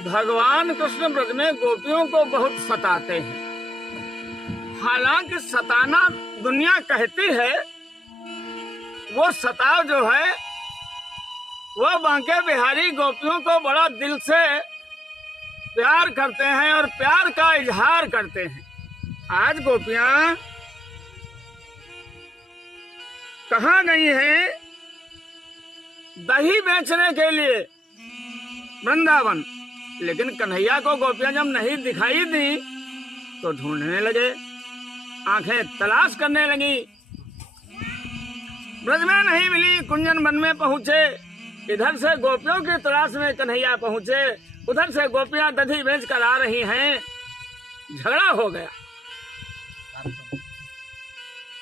भगवान कृष्ण ब्रज में गोपियों को बहुत सताते हैं। हालांकि सताना दुनिया कहती है, वो सताव जो है वह बांके बिहारी गोपियों को बड़ा दिल से प्यार करते हैं और प्यार का इजहार करते हैं। आज गोपियां कहाँ गई हैं? दही बेचने के लिए वृंदावन। लेकिन कन्हैया को गोपियां जब नहीं दिखाई दी तो ढूंढने लगे, आंखें तलाश करने लगी। ब्रज में नहीं मिली, कुंजन वन में पहुंचे। इधर से गोपियों की तलाश में कन्हैया पहुंचे, उधर से गोपियां दही बेच कर आ रही हैं। झगड़ा हो गया।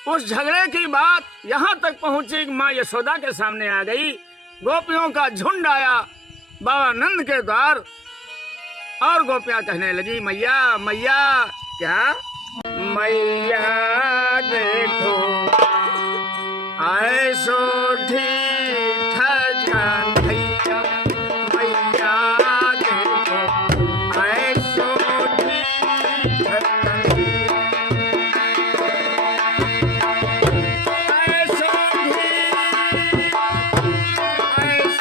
उस झगड़े की बात यहाँ तक पहुंची कि माँ यशोदा के सामने आ गई। गोपियों का झुंड आया बाबा नंद के द्वार और गोपियां कहने लगी, मैया मैया। क्या? मैया देखो आए सो ठीक ठाक भैया, मैया देखो आए सो ठीक ठाक, आए सो ठीक, आए सो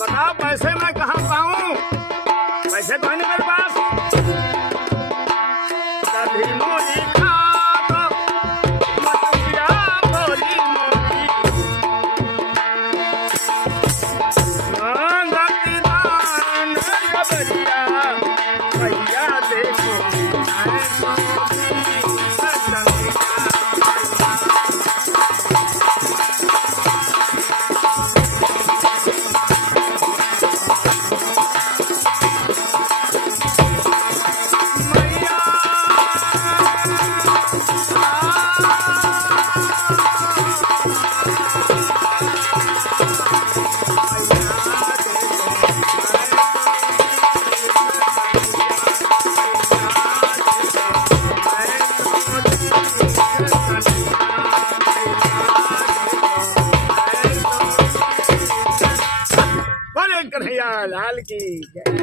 बताओ पैसे मैं कहाँ पाऊँ? पैसे तो नहीं मेरे पास। कभी मोरी खा तो मटुकिया भोली मोरी, मांगती दान खबरिया, भैया देखो ऐसा लाल की जय।